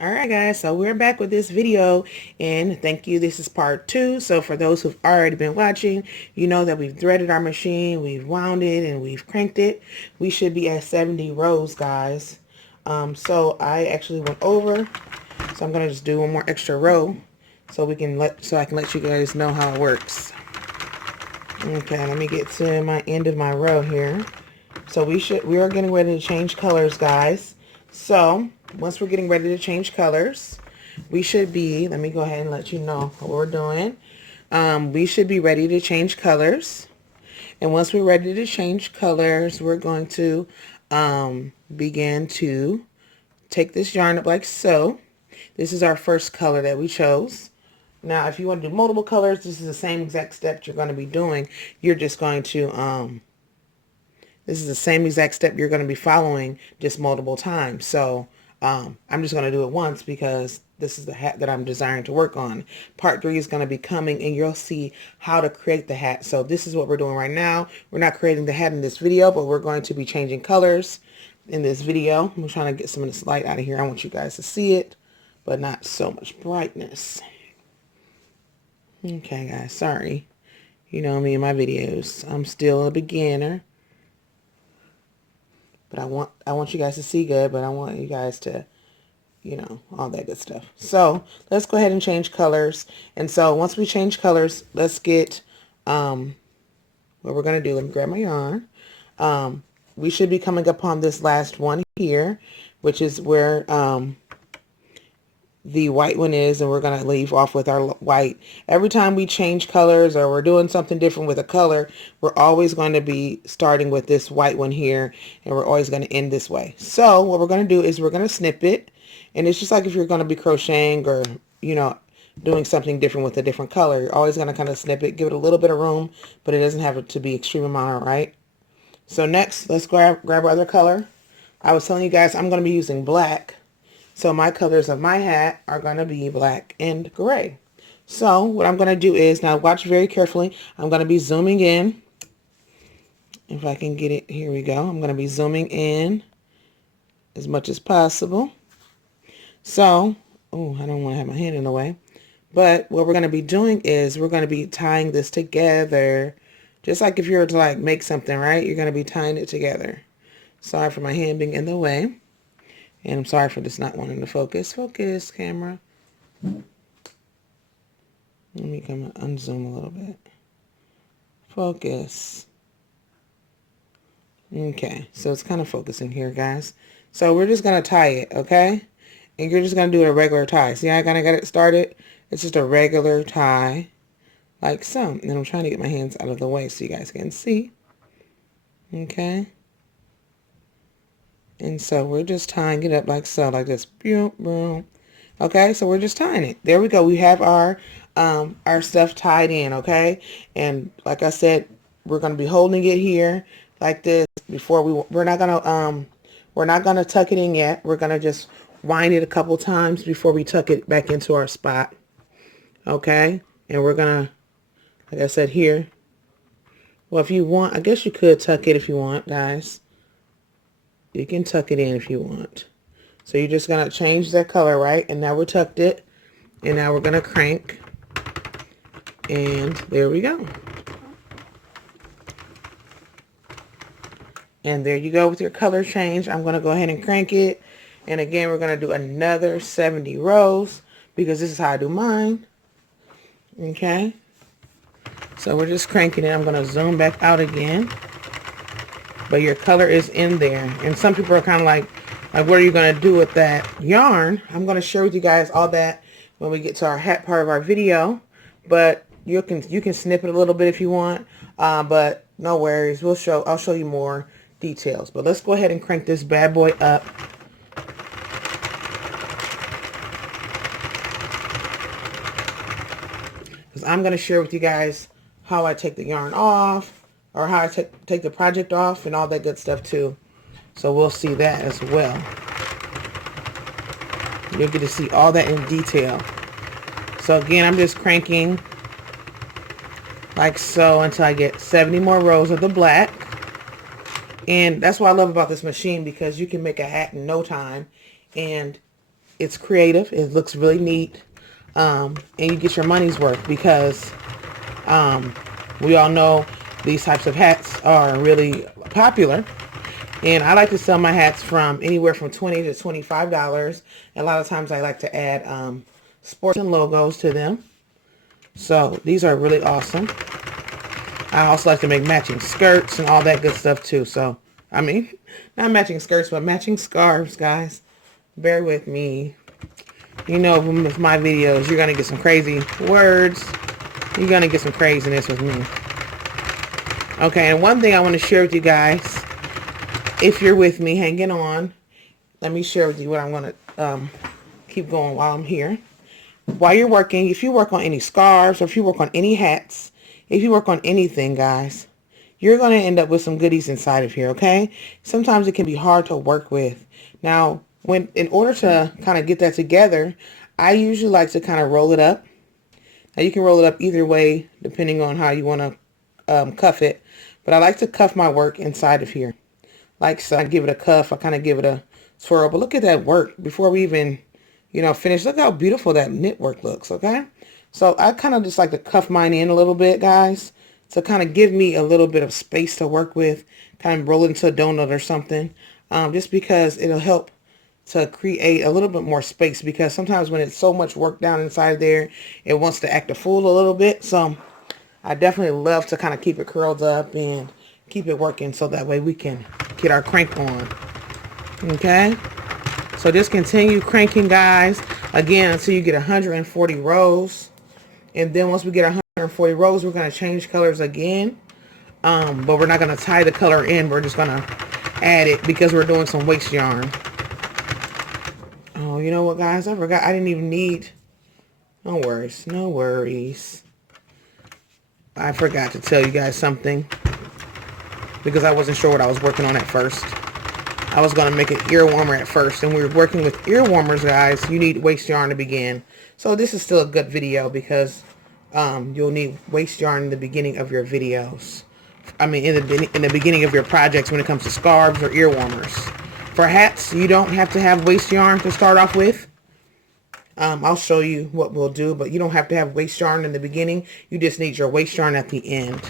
All right, guys, so we're back with this video, and thank you. This is part 2. So for those who've already been watching, you know that we've threaded our machine, we've wound it, and we've cranked it. We should be at 70 rows, guys. So I actually went over, so I'm gonna just do one more extra row so I can let you guys know how it works. Okay, let me get to my end of my row here. So we are getting ready to change colors, guys. So once we're getting ready to change colors, we should be, let me go ahead and let you know what we're doing. We should be ready to change colors. And once we're ready to change colors, we're going to begin to take this yarn up like so. This is our first color that we chose. Now, if you want to do multiple colors, this is the same exact step you're going to be doing. You're just going to, this is the same exact step you're going to be following just multiple times. So I'm just going to do it once because this is the hat that I'm desiring to work on. Part 3 is going to be coming and you'll see how to create the hat. So this is what we're doing right now. We're not creating the hat in this video, but we're going to be changing colors in this video. I'm trying to get some of this light out of here. I want you guys to see it, but not so much brightness. Okay, guys, sorry. You know me and my videos. I'm still a beginner. But I want you guys to see good, but I want you guys to, you know, all that good stuff. So let's go ahead and change colors. And so once we change colors, let's get what we're going to do. Let me grab my yarn. We should be coming upon this last one here, which is where the white one is, and we're going to leave off with our white. Every time we change colors or we're doing something different with a color, we're always going to be starting with this white one here, and we're always going to end this way. So what we're going to do is we're going to snip it, and it's just like if you're going to be crocheting or, you know, doing something different with a different color. You're always going to kind of snip it, give it a little bit of room, but it doesn't have to be extreme amount, right? So next, let's grab our other color. I was telling you guys I'm going to be using black. So my colors of my hat are going to be black and gray. So what I'm going to do is, now watch very carefully, I'm going to be zooming in. If I can get it, here we go. I'm going to be zooming in as much as possible. So, oh, I don't want to have my hand in the way. But what we're going to be doing is we're going to be tying this together. Just like if you were to like make something, right? You're going to be tying it together. Sorry for my hand being in the way. And I'm sorry for this not wanting to focus. Focus, camera. Let me come and unzoom a little bit. Focus. Okay, so it's kind of focusing here, guys. So we're just going to tie it, okay? And you're just going to do a regular tie. See how I kind of got it started? It's just a regular tie, like so. And I'm trying to get my hands out of the way so you guys can see. Okay? And so we're just tying it up like so, like this. Boom, boom. Okay, so we're just tying it. There we go. We have our stuff tied in, okay? And like I said, we're going to be holding it here like this before we're not going to tuck it in yet. We're going to just wind it a couple times before we tuck it back into our spot. Okay? And we're going to, like I said here, well, if you want, I guess you could tuck it if you want, guys. You can tuck it in if you want. So you're just going to change that color, right? And now we're tucked it. And now we're going to crank. And there we go. And there you go with your color change. I'm going to go ahead and crank it. And again, we're going to do another 70 rows because this is how I do mine. Okay. So we're just cranking it. I'm going to zoom back out again. But your color is in there. And some people are kind of like, what are you going to do with that yarn? I'm going to share with you guys all that when we get to our hat part of our video. But you can snip it a little bit if you want. But no worries. I'll show you more details. But let's go ahead and crank this bad boy up. Because I'm going to share with you guys how I take the yarn off. Or how I take the project off and all that good stuff too. So we'll see that as well. You'll get to see all that in detail. So again, I'm just cranking like so until I get 70 more rows of the black. And that's what I love about this machine, because you can make a hat in no time. And it's creative. It looks really neat. And you get your money's worth because we all know these types of hats are really popular. And I like to sell my hats from anywhere from $20 to $25. A lot of times I like to add sports and logos to them. So these are really awesome. I also like to make matching skirts and all that good stuff too. So, I mean, not matching skirts, but matching scarves, guys. Bear with me. You know, with my videos, you're going to get some crazy words. You're going to get some craziness with me. Okay, and one thing I want to share with you guys, if you're with me, hanging on, let me share with you what I'm going to keep going while I'm here. While you're working, if you work on any scarves or if you work on any hats, if you work on anything, guys, you're going to end up with some goodies inside of here, okay? Sometimes it can be hard to work with. Now, in order to kind of get that together, I usually like to kind of roll it up. Now, you can roll it up either way, depending on how you want to cuff it. But I like to cuff my work inside of here. Like so, I give it a cuff. I kind of give it a swirl. But look at that work before we even, finish. Look how beautiful that knit work looks, okay? So I kind of just like to cuff mine in a little bit, guys, to kind of give me a little bit of space to work with, kind of roll it into a donut or something, just because it'll help to create a little bit more space, because sometimes when it's so much work down inside there, it wants to act a fool a little bit. So I definitely love to kind of keep it curled up and keep it working so that way we can get our crank on. Okay? So just continue cranking, guys, again, until you get 140 rows. And then once we get 140 rows, we're going to change colors again. But we're not going to tie the color in. We're just going to add it because we're doing some waste yarn. Oh, you know what, guys? I forgot. I didn't even need... No worries. No worries. I forgot to tell you guys something because I wasn't sure what I was working on at first. I was going to make an ear warmer at first, and we were working with ear warmers, guys. You need waste yarn to begin. So this is still a good video because you'll need waste yarn in the beginning of your videos. I mean, in the beginning of your projects when it comes to scarves or ear warmers. For hats, you don't have to have waste yarn to start off with. I'll show you what we'll do, but you don't have to have waste yarn in the beginning. You just need your waste yarn at the end.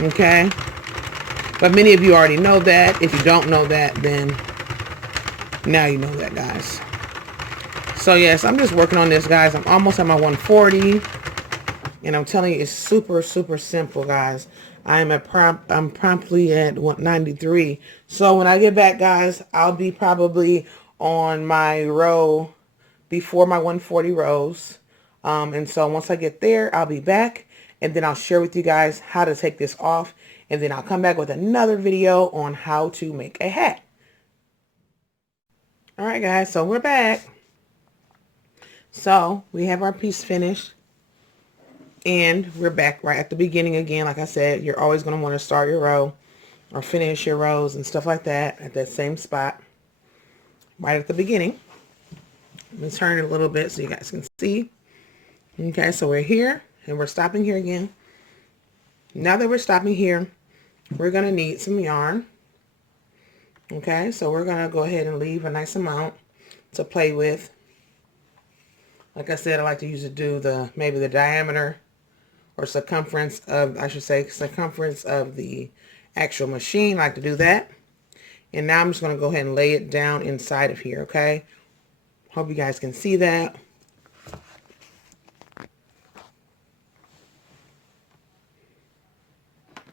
Okay? But many of you already know that. If you don't know that, then now you know that, guys. So yes, I'm just working on this, guys. I'm almost at my 140. And I'm telling you, it's super, super simple, guys. I'm promptly at 193. So when I get back, guys, I'll be probably on my row before my 140 rows. And so once I get there, I'll be back. And then I'll share with you guys how to take this off. And then I'll come back with another video on how to make a hat. All right, guys, so we're back. So we have our piece finished. And we're back right at the beginning again. Like I said, you're always going to want to start your row or finish your rows and stuff like that at that same spot right at the beginning. Let me turn it a little bit so you guys can see. Okay, so we're here and we're stopping here again. Now that we're stopping here, we're going to need some yarn. Okay, so we're going to go ahead and leave a nice amount to play with. Like I said, I like to use it to do maybe the diameter or circumference of, I should say, circumference of the actual machine. I like to do that. And now I'm just going to go ahead and lay it down inside of here, okay? Hope you guys can see that.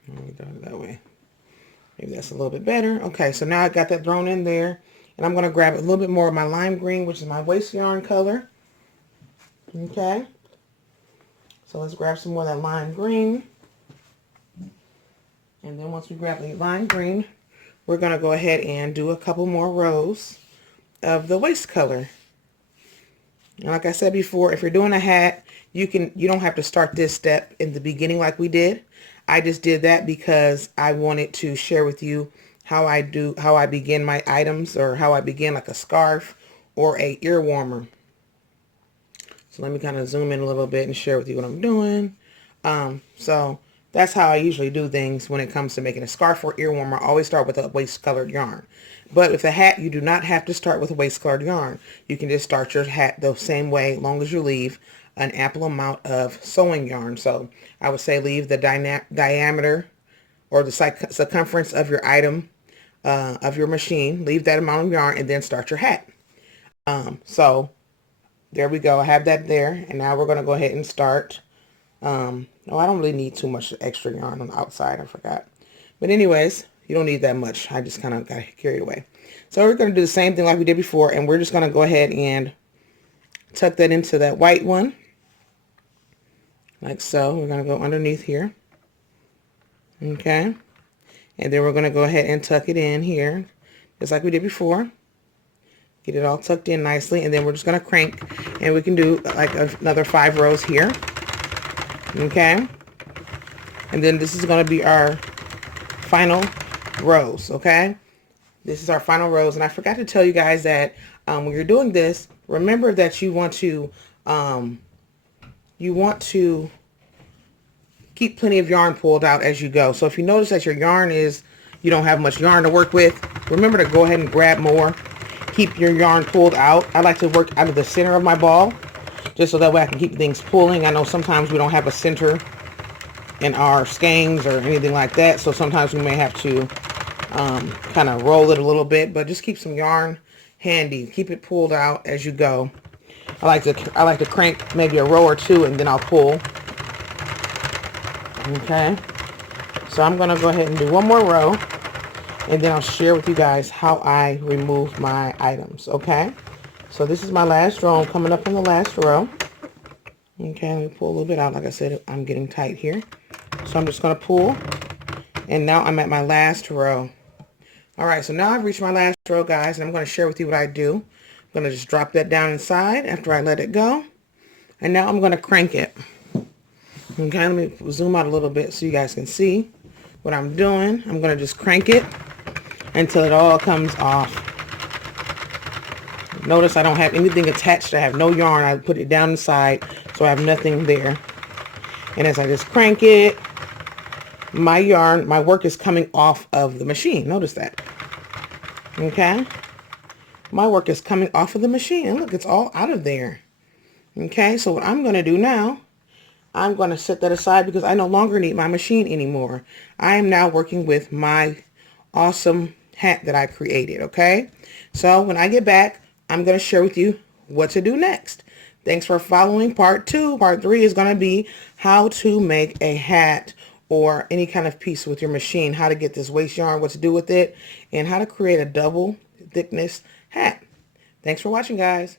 Let me do it that way. Maybe that's a little bit better. Okay, so now I got that thrown in there. And I'm going to grab a little bit more of my lime green, which is my waste yarn color. Okay. So let's grab some more of that lime green. And then once we grab the lime green, we're going to go ahead and do a couple more rows of the waste color. And like I said before, if you're doing a hat, you don't have to start this step in the beginning like we did. I just did that because I wanted to share with you how I begin my items, or how I begin like a scarf or a ear warmer. So let me kind of zoom in a little bit and share with you what I'm doing. So That's how I usually do things when it comes to making a scarf or ear warmer. I always start with a waist colored yarn. But with a hat, you do not have to start with a waist colored yarn. You can just start your hat the same way, as long as you leave an ample amount of sewing yarn. So I would say leave the diameter or the circumference of your item, of your machine. Leave that amount of yarn and then start your hat. So there we go. I have that there. And now we're going to go ahead and start. Oh, I don't really need too much extra yarn on the outside. I forgot. But anyways, you don't need that much. I just kind of got carried away. So we're going to do the same thing like we did before. And we're just going to go ahead and tuck that into that white one. Like so. We're going to go underneath here. Okay. And then we're going to go ahead and tuck it in here. Just like we did before. Get it all tucked in nicely. And then we're just going to crank. And we can do like another 5 rows here. Okay. And then this is going to be our final rows. Okay. This is our final rows. And I forgot to tell you guys that when you're doing this, remember that you want to keep plenty of yarn pulled out as you go. So if you notice that your yarn you don't have much yarn to work with, remember to go ahead and grab more. Keep your yarn pulled out. I like to work out of the center of my ball, just so that way I can keep things pulling. I know sometimes we don't have a center in our skeins or anything like that, so sometimes we may have to kind of roll it a little bit, but just keep some yarn handy. Keep it pulled out as you go. I like to crank maybe a row or two and then I'll pull. Okay, so I'm going to go ahead and do one more row, and then I'll share with you guys how I remove my items. Okay, so this is my last row. I'm coming up on the last row. Okay, let me pull a little bit out. Like I said, I'm getting tight here. So I'm just going to pull, and now I'm at my last row. All right, so now I've reached my last row, guys, and I'm going to share with you what I do. I'm going to just drop that down inside after I let it go, and now I'm going to crank it. Okay, let me zoom out a little bit so you guys can see what I'm doing. I'm going to just crank it until it all comes off. Notice I don't have anything attached. I have no yarn. I put it down inside, so I have nothing there. And as I just crank it, my yarn, my work is coming off of the machine. Notice that. Okay? My work is coming off of the machine. And look, it's all out of there. Okay, so what I'm going to do now, I'm going to set that aside because I no longer need my machine anymore. I am now working with my awesome hat that I created. Okay, so when I get back, I'm going to share with you what to do next. Thanks for following part 2. Part 3 is going to be how to make a hat or any kind of piece with your machine, how to get this waste yarn, what to do with it, and how to create a double thickness hat. Thanks for watching, guys.